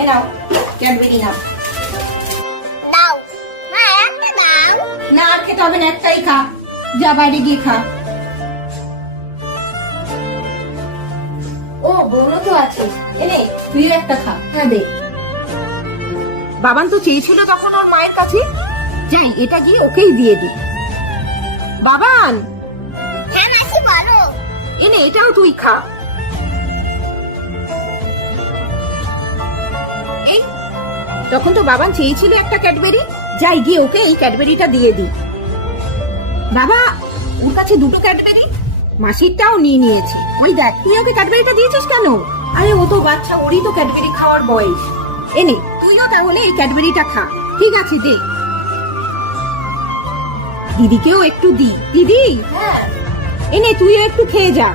এ নাও Cadbury নাও। দাও মা, একটা দাও। না আর খেতে হবে না, একটাই খা, যা বাইরে গিয়ে খা। ও বোনও তো আছে, এনে তুই একটা খা। হ্যাঁ দে। বাবান তো চেয়েছিল তখন ওর মায়ের কাছে, যাই এটা গিয়ে ওকেই দিয়ে দি। বাবান হ্যাঁ মাসি বলো। এনে এটাও তুই খা। এই তখন তো বাবান চেয়েছিল একটা ক্যাডবেরি, যাই গিয়ে ওকে এই ক্যাডবেরিটা দিয়ে দি। বাবা ওর কাছে দুটো ক্যাডবেরি, মাসিরটাও নিয়ে নিয়েছে। ওই দেখ, তুই ওকে ক্যাডবেরিটা দিয়েছিস কেন? আরে ও তো বাচ্চা, ওরই তো ক্যাডবেরি খাওয়ার বয়স। এনে তুইও তাহলে এই ক্যাডবেরিটা খা। ঠিক আছে দে। দিদিকেও একটু দি। দিদি হ্যাঁ, এনে তুইও একটু খেয়ে যা।